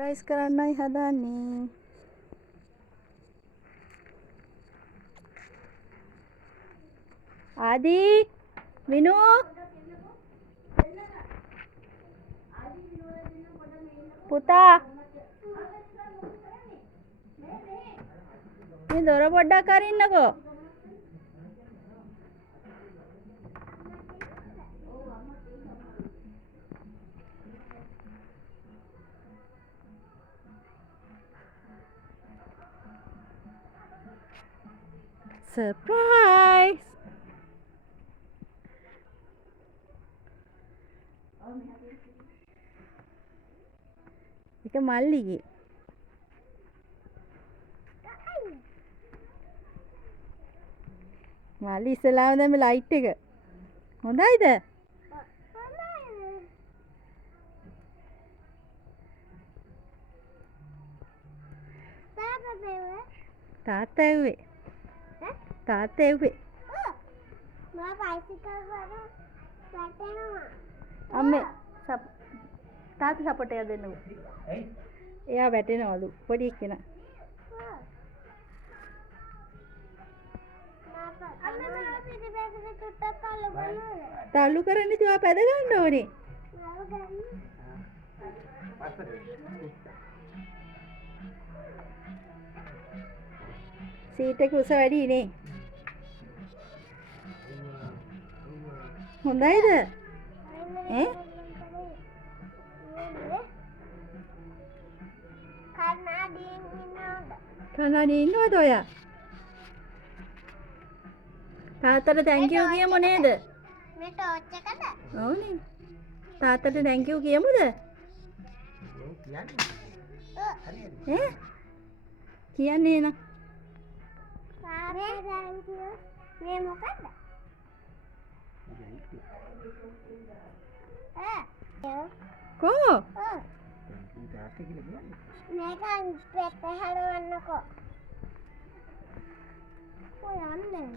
Surprise කරන්නයි හදන්නේ. ආදී විනු පුතා මේ දොර පොඩ්ඩක් අරින්නකෝ. Surprise! Itu mali. Mali ඉස්සලාම දැම්ම ලයිට් එක. හොඳයිද? තාත්තා එව්වේ. තාත්තා එව්වේ. මම බයිසිකල් වල වැටෙනවා. අම්මේ තාත්තා සපෝට් එක දෙන්නකෝ. ඇයි? එයා වැටෙනවලු පොඩි කෙනා. තල්ලු කරන්නේ තියා පැද ගන්න ඕනේ. සීට් එක උස වැඩි නේ. හොඳයිද? ඈ? කන්නඩියේ ඉන්නවද ඔයා? තාත්තට thank you කියමු නේද? මේ ටෝච් එකද? ඔව්නේ. තාත්තට thank you කියමුද? ඈ? කියන්නේ නේද? මේ මොකද්ද? කෝ? මේක ඉන්ස්පෙක්ටර් හලවන්නකෝ. ඔය යන්නේ.